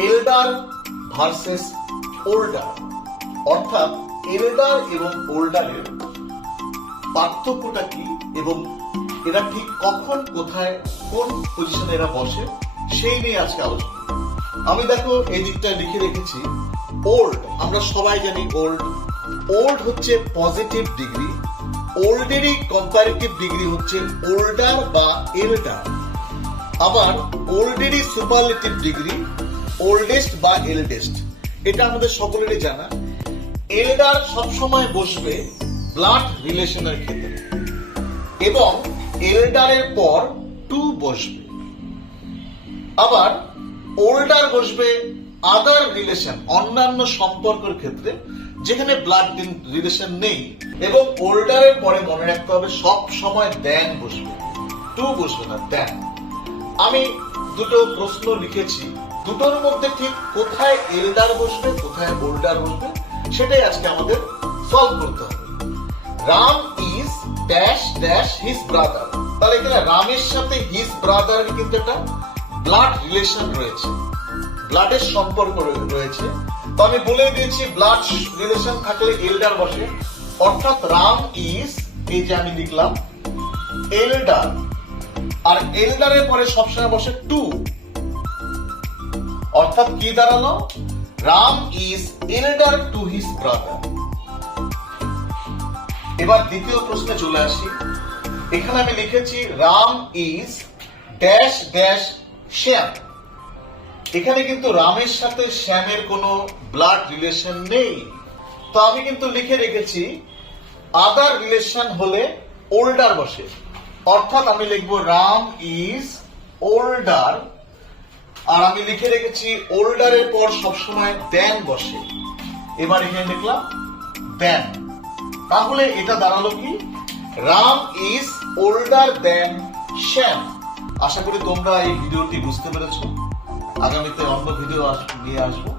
এল্ডার versus older, অর্থাৎ এল্ডার এবং ওল্ডারের পার্থক্যটা কি এবং এরা ঠিক কখন কোথায় কোন পজিশনে এরা বসে সেই নিয়ে আজকে আলোচনা। আমি দেখো এই দিকটা লিখে রেখেছি ওল্ড। আমরা সবাই জানি ওল্ড। ওল্ড হচ্ছে পজিটিভ ডিগ্রি, ওল্ডেরই কম্পারেটিভ ডিগ্রি হচ্ছে ওল্ডার বা এল্ডার। আবার ওল্ডেরই সুপারলেটিভ ডিগ্রি ওল্ডেস্ট বা এল্ডেস্ট। এটা আমাদের সকলেরই জানা। এল্ডার সবসময় বসবে ব্লাড রিলেশনের ক্ষেত্রে এবং এল্ডারের পর টু বসবে। আবার ওল্ডার বসবে আদার রিলেশন, অন্যান্য সম্পর্কের ক্ষেত্রে যেখানে ব্লাড রিলেশন নেই। এবং ওল্ডারের পরে মনে রাখতে হবে সব সময় দেন বসবে, টু বসবে না, দেন। আমি দুটো প্রশ্ন লিখেছি, দুটোর মধ্যে ঠিক কোথায় এল্ডার বসবে কোথায় ওল্ডার বসবে সেটাই আজকে আমাদের সলভ করতে হবে। Ram is dash dash his brother. তাহলে এখানে রামের সাথে হিজ ব্রাদারের কিন্তু একটা ব্লাড রিলেশন রয়েছে, ব্লাডের সম্পর্ক রয়েছে। তো আমি বলে দিয়েছি ব্লাড রিলেশন থাকলে এল্ডার বসে, অর্থাৎ রাম ইজ, এই যে আমি লিখলাম এল্ডার, আর এল্ডারের পরে সবসময় বসে টু, অর্থাৎ কি দাঁড়ালো? Ram is এল্ডার to his brother. এবার দ্বিতীয় প্রশ্নে চলে আসি। এখানে আমি লিখেছি রাম ইজ ড্যাশ ড্যাশ শ্যাম। এখানে কিন্তু রামের সাথে শ্যামের কোনো ব্লাড রিলেশন নেই। তো আমি কিন্তু লিখে রেখেছি আদার রিলেশন হলে ওল্ডার বসে, অর্থাৎ আমি লিখবো রাম ইজ ওল্ডার, আর আমি লিখে রেখেছি ওল্ডারের পর সবসময় দেন বসে। এবার এখানে লিখলাম দেন। তাহলে এটা দাঁড়ালো কি? রাম ইজ ওল্ডার দেন শ্যাম। আশা করি তোমরা এই ভিডিওটি বুঝতে পেরেছো। আগামীতে অন্য ভিডিও নিয়ে আসবো।